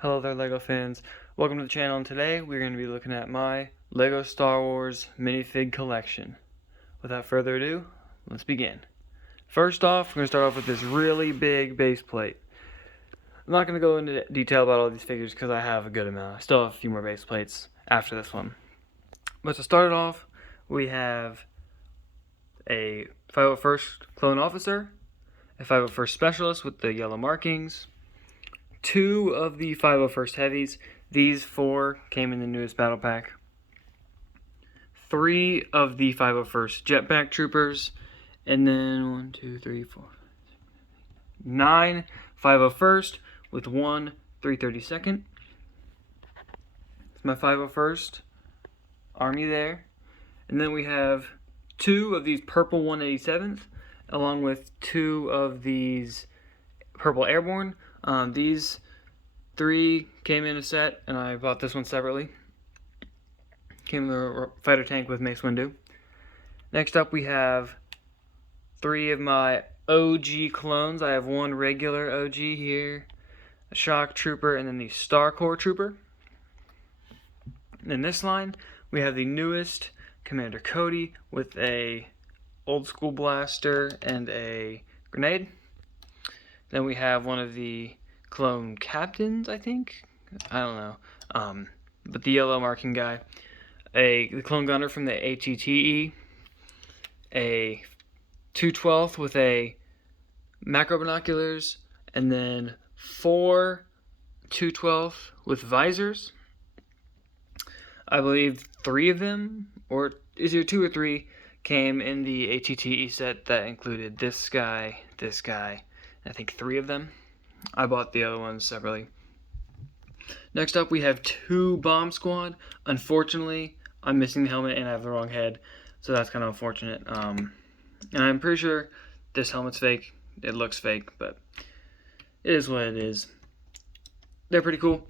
Hello there, LEGO fans. Welcome to the channel, and today we're going to be looking at my LEGO Star Wars minifig collection. Without further ado, let's begin. First off, we're going to start off with this really big base plate. I'm not going to go into detail about all these figures because I have a good amount. I still have a few more base plates after this one. But to start it off, we have a 501st Clone Officer, a 501st Specialist with the yellow markings, 2 of the 501st Heavies. These 4 came in the newest battle pack. 3 of the 501st Jetpack Troopers. And then 1, 2, 3, 4, 9 501st with 1 332nd. It's my 501st Army there. And then we have 2 of these purple 187s, along with 2 of these purple Airborne. These 3 came in a set, and I bought this one separately. Came in the fighter tank with Mace Windu. Next up, we have 3 of my OG clones. I have 1 regular OG here, a Shock Trooper, and then the Star Corps Trooper. In this line, we have the newest Commander Cody with a old school blaster and a grenade. Then we have one of the clone captains, I think. I don't know. But the yellow marking guy. The clone gunner from the HETE. A 212th with a macro binoculars. And then 4 212th with visors. I believe 3 of them, or is there 2 or 3, came in the HETE set that included this guy, I think 3 of them. I bought the other ones separately. Next up, we have 2 Bomb Squad. Unfortunately, I'm missing the helmet and I have the wrong head, so that's kind of unfortunate. And I'm pretty sure this helmet's fake. It looks fake, but it is what it is. They're pretty cool.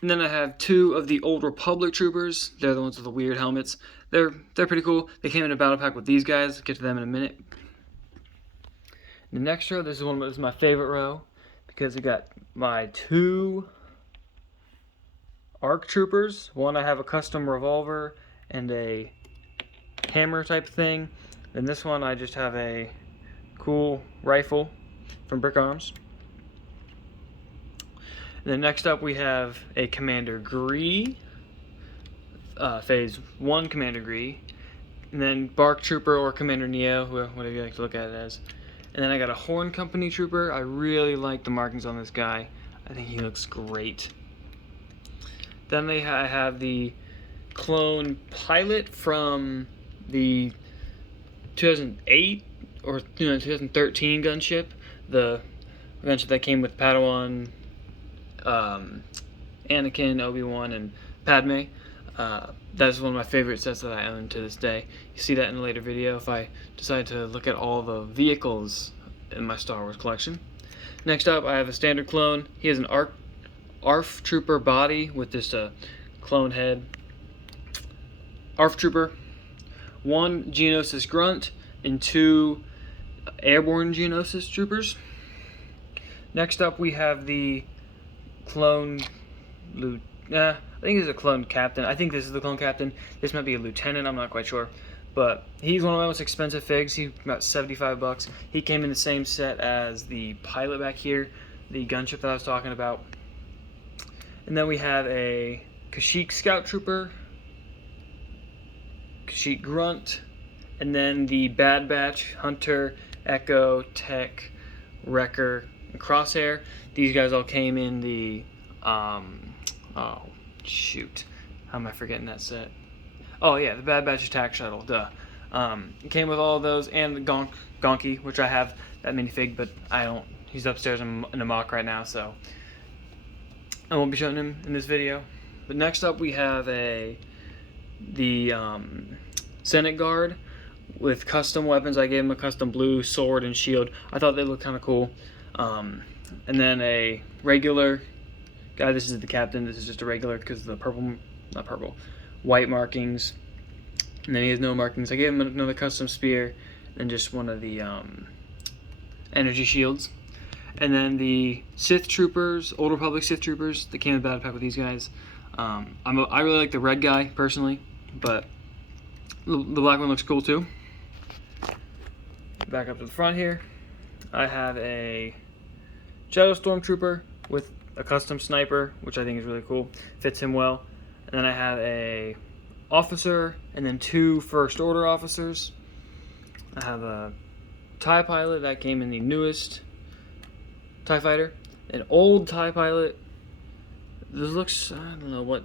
And then I have 2 of the Old Republic Troopers. They're the ones with the weird helmets. They're pretty cool. They came in a battle pack with these guys. I'll get to them in a minute. The next row, this is my favorite row because we got my 2 ARC Troopers. One I have a custom revolver and a hammer type thing. Then this one I just have a cool rifle from Brick Arms. And then next up we have a Commander Gree, Phase 1 Commander Gree, and then Bark Trooper or Commander Neo, whatever you like to look at it as. And then I got a Horn Company Trooper. I really like the markings on this guy. I think he looks great. Then I have the Clone Pilot from the 2008 or 2013 gunship, the gunship that came with Padawan, Anakin, Obi-Wan, and Padme. That's one of my favorite sets that I own to this day. You see that in a later video if I decide to look at all the vehicles in my Star Wars collection. Next up, I have a standard clone. He has an ARF Trooper body with just a clone head. ARF Trooper, 1 Geonosis Grunt, and 2 Airborne Geonosis Troopers. Next up, we have the clone I think he's a clone captain. I think this is the clone captain. This might be a lieutenant. I'm not quite sure. But he's one of my most expensive figs. He's about $75. He came in the same set as the pilot back here, the gunship that I was talking about. And then we have a Kashyyyk Scout Trooper, Kashyyyk Grunt, and then the Bad Batch Hunter, Echo, Tech, Wrecker, and Crosshair. These guys all came in the oh shoot, how am I forgetting that set? Oh yeah, the Bad Batch Attack Shuttle, duh. It came with all of those and the Gonky, which I have that minifig, but I don't. He's upstairs in a mock right now, so I won't be showing him in this video. But next up we have the Senate Guard with custom weapons. I gave him a custom blue sword and shield. I thought they looked kind of cool. And then a regular guy. This is the captain. This is just a regular because of the white markings. And then he has no markings. I gave him another custom spear and just one of the energy shields. And then the Sith Troopers, Old Republic Sith Troopers, that came in the battle pack with these guys. I really like the red guy personally, but the black one looks cool too. Back up to the front here, I have a Shadow Stormtrooper with a custom sniper, which I think is really cool. Fits him well. And then I have a officer and then 2 First Order officers. I have a TIE pilot that came in the newest TIE fighter. An old TIE pilot. This looks, I don't know what.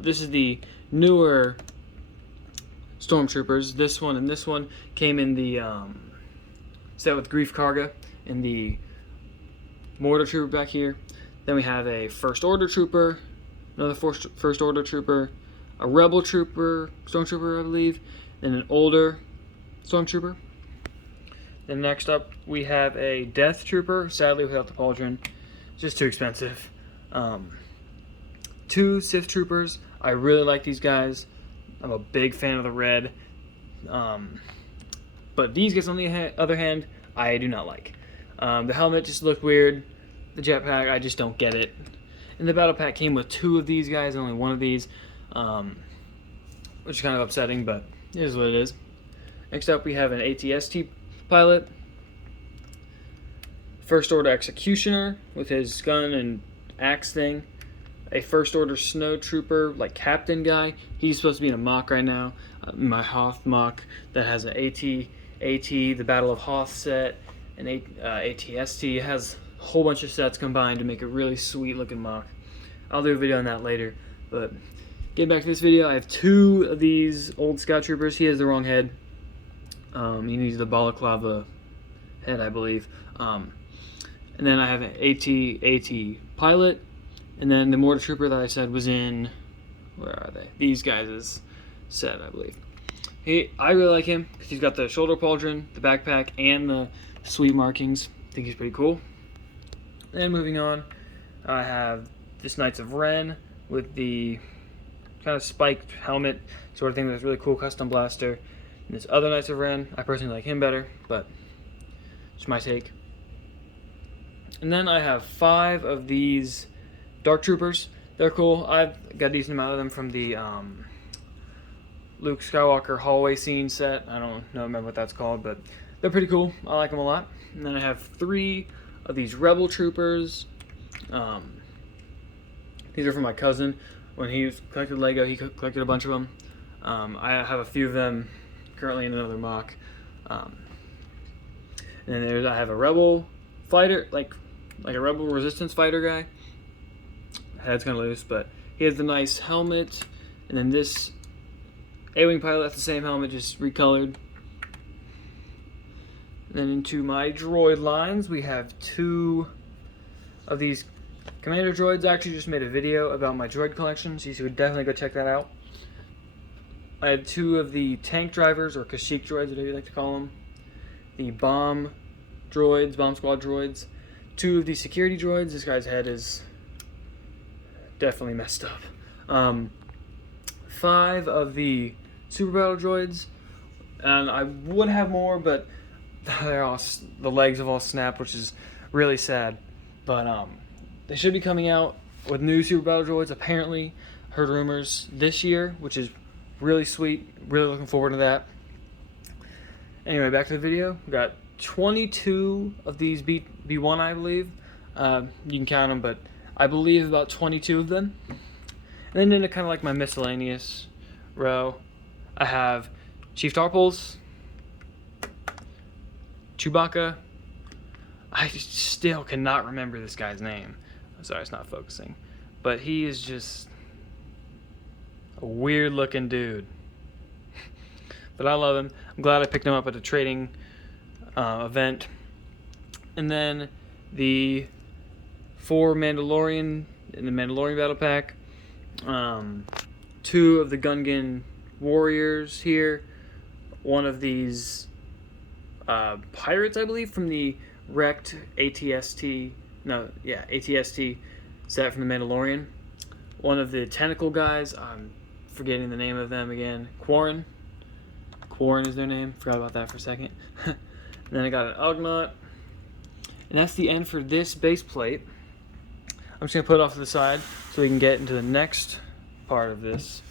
This is the newer Stormtroopers. This one and this one came in the set with Grief Karga in the Mortar Trooper back here. Then we have a First Order Trooper, another First Order Trooper, a Rebel Trooper, Stormtrooper I believe, then an older Stormtrooper. Then next up we have a Death Trooper, sadly without the pauldron, just too expensive. 2 Sith Troopers, I really like these guys. I'm a big fan of the red. But these guys on the other hand, I do not like. The helmet just looked weird. The jetpack, I just don't get it. And the battle pack came with 2 of these guys, only 1 of these, which is kind of upsetting, but it is what it is. Next up, we have an ATST pilot, First Order Executioner with his gun and axe thing, a First Order Snow Trooper, like captain guy. He's supposed to be in a mock right now, my Hoth mock that has an AT, the Battle of Hoth set, and ATST. It has a whole bunch of sets combined to make a really sweet looking mock. I'll do a video on that later, but getting back to this video, I have 2 of these old Scout Troopers. He has the wrong head. He needs the balaclava head, I believe. And then I have an AT pilot, and then the Mortar Trooper that I said was in, where are they? These guys' set, I believe. I really like him because he's got the shoulder pauldron, the backpack, and the sweet markings. I think he's pretty cool. And moving on, I have this Knights of Ren with the kind of spiked helmet sort of thing with this really cool custom blaster. And this other Knights of Ren, I personally like him better, but it's my take. And then I have 5 of these Dark Troopers. They're cool. I've got a decent amount of them from the Luke Skywalker hallway scene set. I don't remember what that's called, but they're pretty cool. I like them a lot. And then I have 3 of these Rebel Troopers. These are from my cousin. When he collected Lego, he collected a bunch of them. I have a few of them currently in another mock. And then I have a Rebel fighter, like a Rebel Resistance fighter guy. Head's kind of loose, but he has the nice helmet. And then this A-Wing pilot has the same helmet, just recolored. And then into my droid lines, we have 2 of these Commander droids. I actually just made a video about my droid collection, so you should definitely go check that out. I have 2 of the tank drivers, or Kashyyyk droids, whatever you like to call them. The bomb droids, bomb squad droids. 2 of the security droids. This guy's head is definitely messed up. 5 of the super battle droids, and I would have more, but the legs have all snapped, which is really sad. But they should be coming out with new super battle droids. Apparently, heard rumors this year, which is really sweet. Really looking forward to that. Anyway, back to the video. We got 22 of these B1, I believe. You can count them, but I believe about 22 of them. And then into kind of like my miscellaneous row, I have Chief Tarpals, Chewbacca. I still cannot remember this guy's name. I'm sorry, it's not focusing. But he is just a weird looking dude. But I love him. I'm glad I picked him up at a trading event. And then the 4 Mandalorian in the Mandalorian battle pack. 2 of the Gungan warriors here. 1 of these pirates, I believe, from the wrecked ATST set from the Mandalorian. 1 of the tentacle guys, I'm forgetting the name of them again. Quarren is their name. Forgot about that for a second. And then I got an Ugnaught. And that's the end for this base plate. I'm just going to put it off to the side so we can get into the next part of this.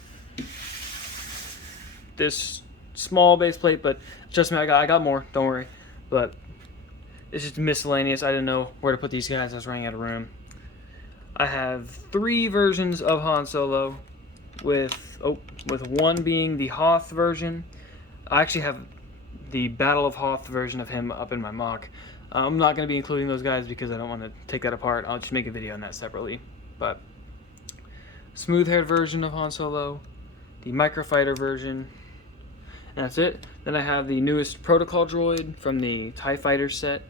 This small base plate, but trust me, I got more, don't worry. But it's just miscellaneous. I didn't know where to put these guys. I was running out of room. I have 3 versions of Han Solo, with one being the Hoth version. I actually have the Battle of Hoth version of him up in my mock. I'm not going to be including those guys because I don't want to take that apart. I'll just make a video on that separately. But smooth-haired version of Han Solo, the microfighter version, and that's it. Then I have the newest protocol droid from the TIE Fighter set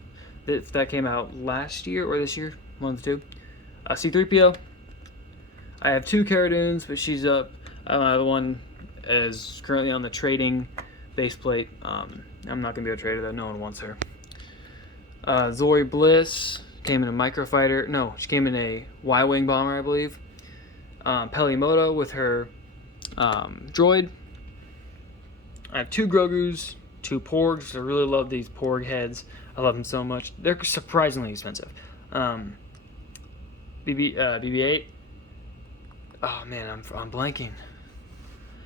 that came out last year or this year, one of the two. C-3PO. I have 2 Cara Dunes, but she's up. The one is currently on the trading base plate. I'm not going to be able to trade her, that no one wants her. Zori Bliss came in a microfighter. No, she came in a Y-Wing bomber, I believe. Pelimoto with her droid. I have 2 Grogus, 2 Porgs. I really love these Porg heads. I love them so much. They're surprisingly expensive. BB-8. Oh man, I'm blanking.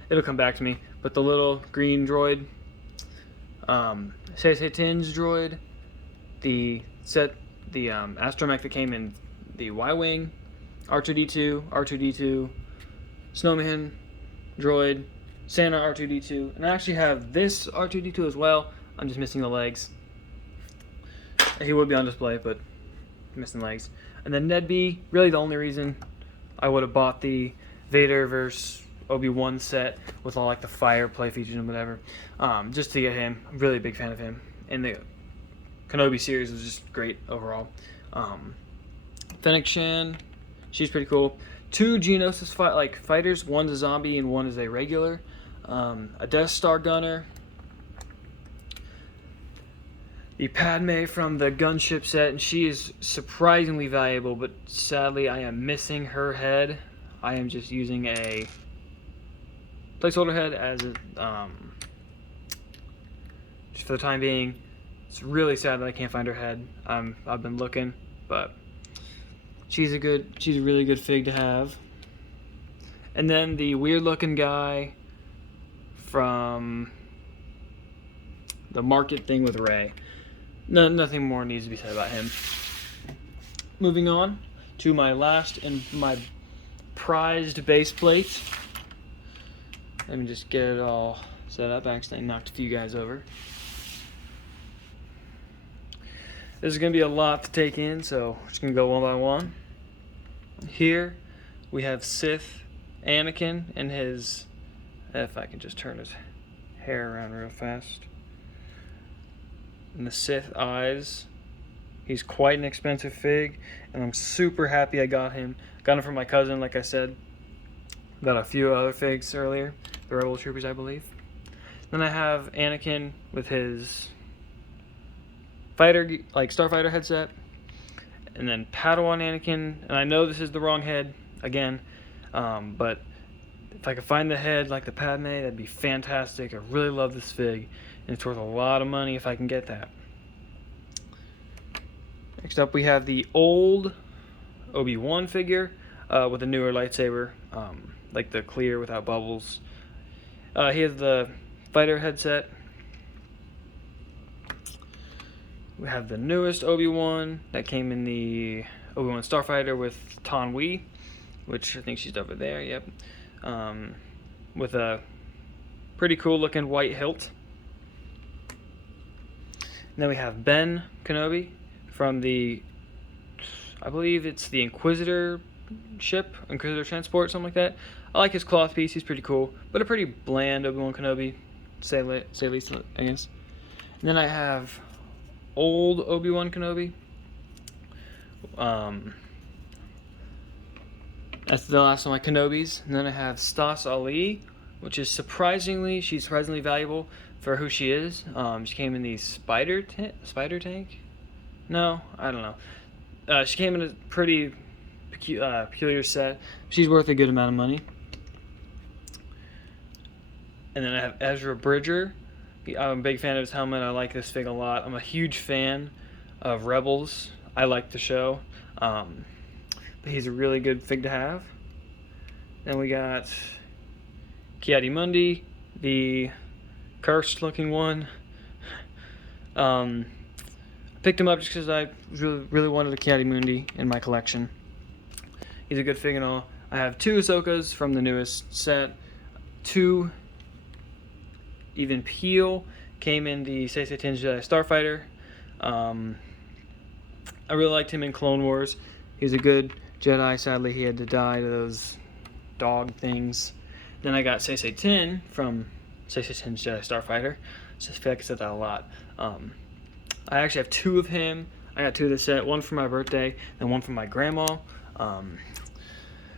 It'll come back to me. But the little green droid, Tinge droid, the astromech that came in the Y-Wing, R2-D2, Snowman droid, Santa R2-D2, and I actually have this R2-D2 as well. I'm just missing the legs. He would be on display, but missing legs. And then Ned B, really the only reason I would have bought the Vader vs. Obi-Wan set with all like the fire play features and whatever, just to get him. I'm really a big fan of him, and the Kenobi series was just great overall. Fennec Shan, she's pretty cool. 2 Geonosis fighters, one's a zombie and one is a regular. A Death Star gunner. The Padme from the gunship set, and she is surprisingly valuable, but sadly I am missing her head. I am just using a placeholder head as a, just for the time being. It's really sad that I can't find her head. I've been looking, but she's a really good fig to have. And then the weird looking guy from the market thing with Rey. No, nothing more needs to be said about him. Moving on to my last and my prized base plate. Let me just get it all set up. I accidentally knocked a few guys over. This is going to be a lot to take in, so we're just going to go one by one. Here we have Sith Anakin and his, if I can just turn his hair around real fast, and the Sith eyes. He's quite an expensive fig, and I'm super happy I got him. Got him from my cousin, like I said. Got a few other figs earlier, the Rebel Troopers, I believe. Then I have Anakin with his Starfighter headset, and then Padawan Anakin. And I know this is the wrong head again, but if I could find the head like the Padme, that'd be fantastic. I really love this fig, and it's worth a lot of money if I can get that. Next up, we have the old Obi-Wan figure with a newer lightsaber, like the clear without bubbles. He has the fighter headset. We have the newest Obi-Wan that came in the Obi-Wan Starfighter with Tan Wee, which I think she's over there, yep. With a pretty cool looking white hilt. And then we have Ben Kenobi from the, I believe it's the Inquisitor ship, Inquisitor transport, something like that. I like his cloth piece, he's pretty cool, but a pretty bland Obi-Wan Kenobi, say least, I guess. And then I have old Obi-Wan Kenobi. That's the last of my Kenobis. And then I have Stas Ali, which is she's surprisingly valuable for who she is. She came in the spider tank? No, I don't know. She came in a pretty peculiar set. She's worth a good amount of money. And then I have Ezra Bridger. I'm a big fan of his helmet. I like this fig a lot. I'm a huge fan of Rebels. I like the show, but he's a really good fig to have. Then we got Ki-Adi-Mundi, the cursed looking one. I picked him up just because I really wanted a Ki-Adi-Mundi in my collection. He's a good fig and all. I have 2 Ahsokas from the newest set. 2 even Peel came in the Seisei Tenji Jedi Starfighter. I really liked him in Clone Wars. He was a good Jedi. Sadly, he had to die to those dog things. Then I got Seisei Tin from Seisei Tenji Jedi Starfighter. So I feel like I said that a lot. I actually have 2 of him. I got 2 of the set. One for my birthday and one for my grandma.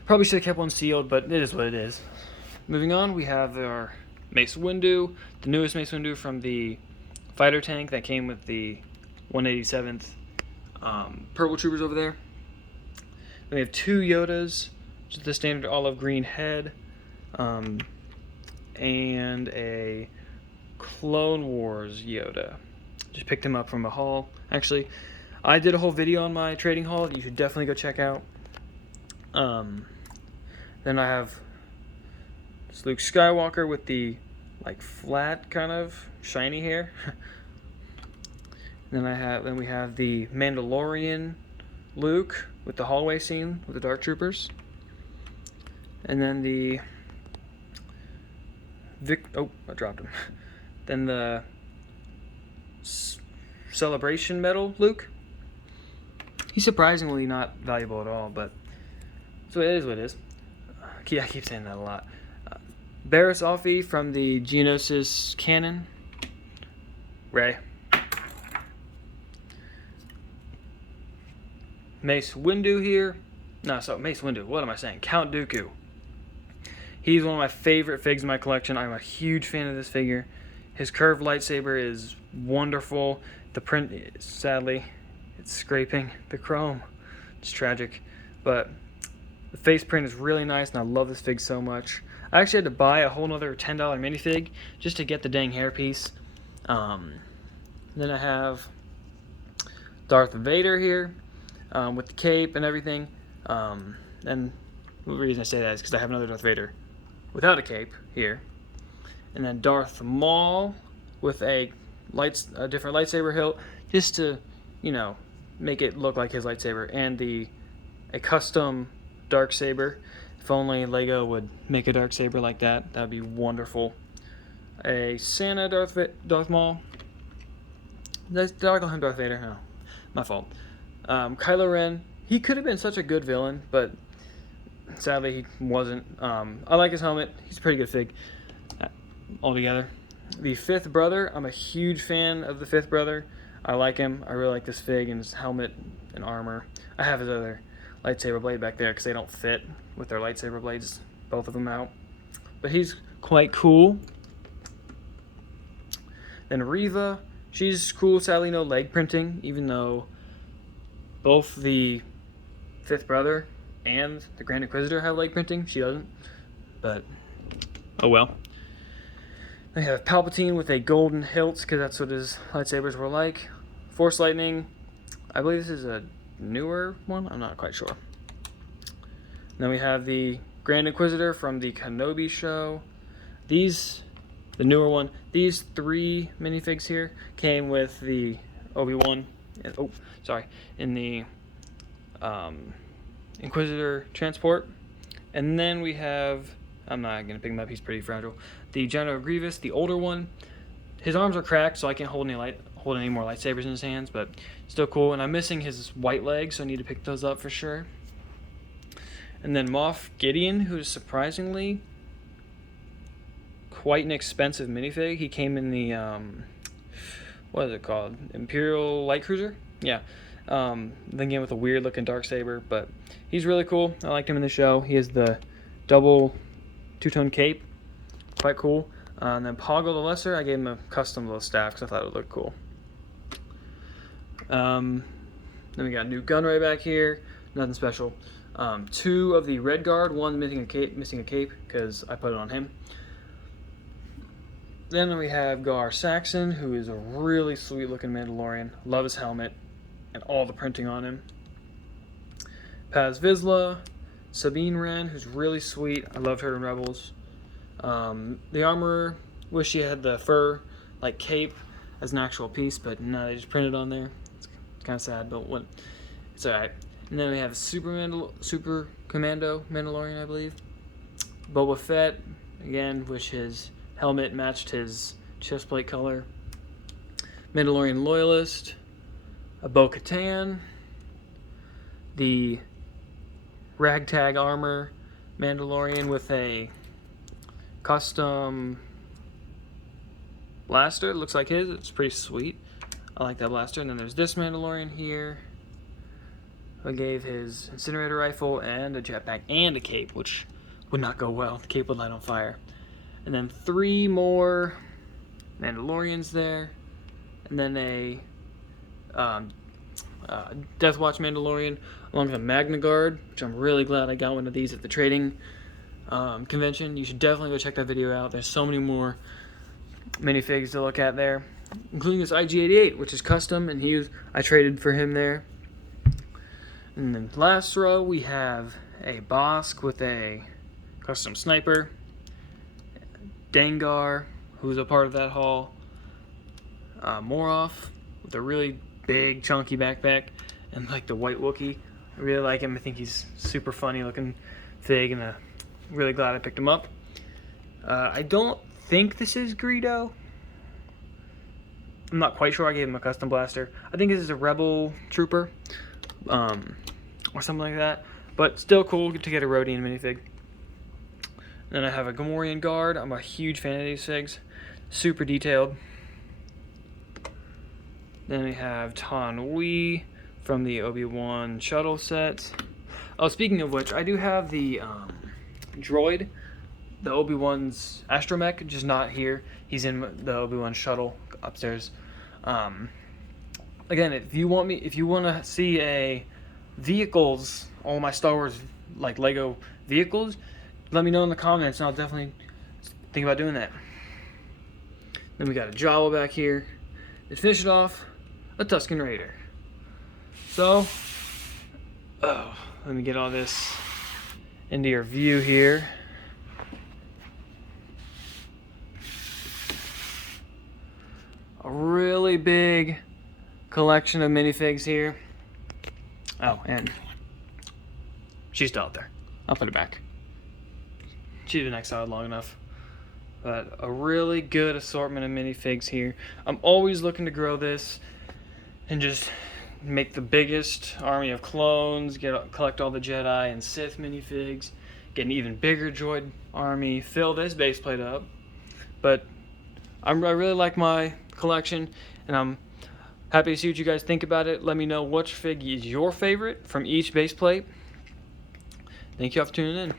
Probably should have kept one sealed, but it is what it is. Moving on, we have our Mace Windu, the newest Mace Windu from the fighter tank that came with the 187th Purple Troopers over there. Then we have 2 Yodas, just the standard olive green head, and a Clone Wars Yoda. Just picked him up from a haul. Actually, I did a whole video on my trading haul. You should definitely go check out. Then I have Luke Skywalker with the flat kind of shiny hair. Then we have the Mandalorian Luke with the hallway scene with the Dark Troopers. And then I dropped him. Then the Celebration Medal Luke. He's surprisingly not valuable at all, but so it is what it is. I keep saying that a lot. Barriss Offee from the Geonosis canon. Rey. Mace Windu here. Mace Windu. What am I saying? Count Dooku. He's one of my favorite figs in my collection. I'm a huge fan of this figure. His curved lightsaber is wonderful. The print, sadly, it's scraping the chrome. It's tragic. But the face print is really nice, and I love this fig so much. I actually had to buy a whole nother $10 minifig just to get the dang hairpiece. Then I have Darth Vader here with the cape and everything. And the reason I say that is because I have another Darth Vader without a cape here. And then Darth Maul with a different lightsaber hilt, just to, make it look like his lightsaber, and a custom dark saber. If only Lego would make a dark saber like that, that'd be wonderful. A Santa Darth Maul. Did I call him Darth Vader? No, my fault. Kylo Ren. He could have been such a good villain, but sadly he wasn't. I like his helmet. He's a pretty good fig altogether. The Fifth Brother. I'm a huge fan of the Fifth Brother. I like him. I really like this fig and his helmet and armor. I have his other lightsaber blade back there because they don't fit with their lightsaber blades, both of them out. But he's quite cool. Then Reva. She's cool. Sadly, no leg printing, even though both the Fifth Brother and the Grand Inquisitor have leg printing. She doesn't. But, oh well. They have Palpatine with a golden hilt, because that's what his lightsabers were like. Force Lightning. I believe this is a newer one. I'm not quite sure. Then we have the Grand Inquisitor from the Kenobi show. The newer one. These 3 minifigs here came with the Obi-Wan. In the Inquisitor transport. And then we have, I'm not going to pick him up, he's pretty fragile, the General Grievous, the older one. His arms are cracked, so I can't hold any more lightsabers in his hands, but still cool. And I'm missing his white legs, so I need to pick those up for sure. And then Moff Gideon, who's surprisingly quite an expensive minifig. He came in the, what is it called? Imperial Light Cruiser? Yeah. Then again with a weird looking darksaber, but he's really cool. I liked him in the show. He has the double two-tone cape. Quite cool. And then Poggle the Lesser, I gave him a custom little staff because I thought it would look cool. Then we got new Gunray back here. Nothing special. 2 of the Red Guard, one missing a cape because I put it on him. Then we have Gar Saxon, who is a really sweet looking Mandalorian. Love his helmet. and all the printing on him. Paz Vizsla, Sabine Wren, who's really sweet. I loved her in Rebels. The Armorer, wish she had the fur like cape as an actual piece, but no, they just printed on there. It's kind of sad, but it's alright. And then we have Super Commando Mandalorian, I believe. Boba Fett, again, wish his helmet matched his chest plate color. Mandalorian Loyalist, a Bo-Katan, the ragtag armor Mandalorian with a custom blaster. It looks like his. It's pretty sweet. I like that blaster. And then there's this Mandalorian here. I gave his incinerator rifle and a jetpack and a cape, which would not go well. The cape would light on fire. And then 3 more Mandalorians there. And then a Death Watch Mandalorian along with a Magna Guard, which I'm really glad I got one of these at the trading convention. You should definitely go check that video out. There's so many more minifigs to look at there, including this IG-88, which is custom, and I traded for him there. And then last row we have a Bosk with a custom sniper, Dengar, who's a part of that haul, Moroff with a really big chunky backpack, and like the white Wookiee. I really like him. I think he's super funny looking fig, and really glad I picked him up. I don't think this is Greedo. I'm not quite sure. I gave him a custom blaster. I think this is a Rebel Trooper, or something like that. But still cool to get a Rodian minifig. Then I have a Gamorrean Guard. I'm a huge fan of these figs. Super detailed. Then we have Tan Wee from the Obi-Wan shuttle set. Oh, speaking of which, I do have the droid, the Obi-Wan's astromech, just not here. He's in the Obi-Wan shuttle upstairs. Again, if you want to see a vehicles, all my Star Wars like Lego vehicles, let me know in the comments, and I'll definitely think about doing that. Then we got a Jawa back here. To finish it off, a Tusken Raider. So, let me get all this into your view here. A really big collection of minifigs here. Oh, and she's still out there. I'll put it back. She's been exiled long enough. But a really good assortment of minifigs here. I'm always looking to grow this and just make the biggest army of clones, collect all the Jedi and Sith minifigs, get an even bigger droid army, fill this base plate up. But I really like my collection, and I'm happy to see what you guys think about it. Let me know which fig is your favorite from each base plate. Thank you all for tuning in.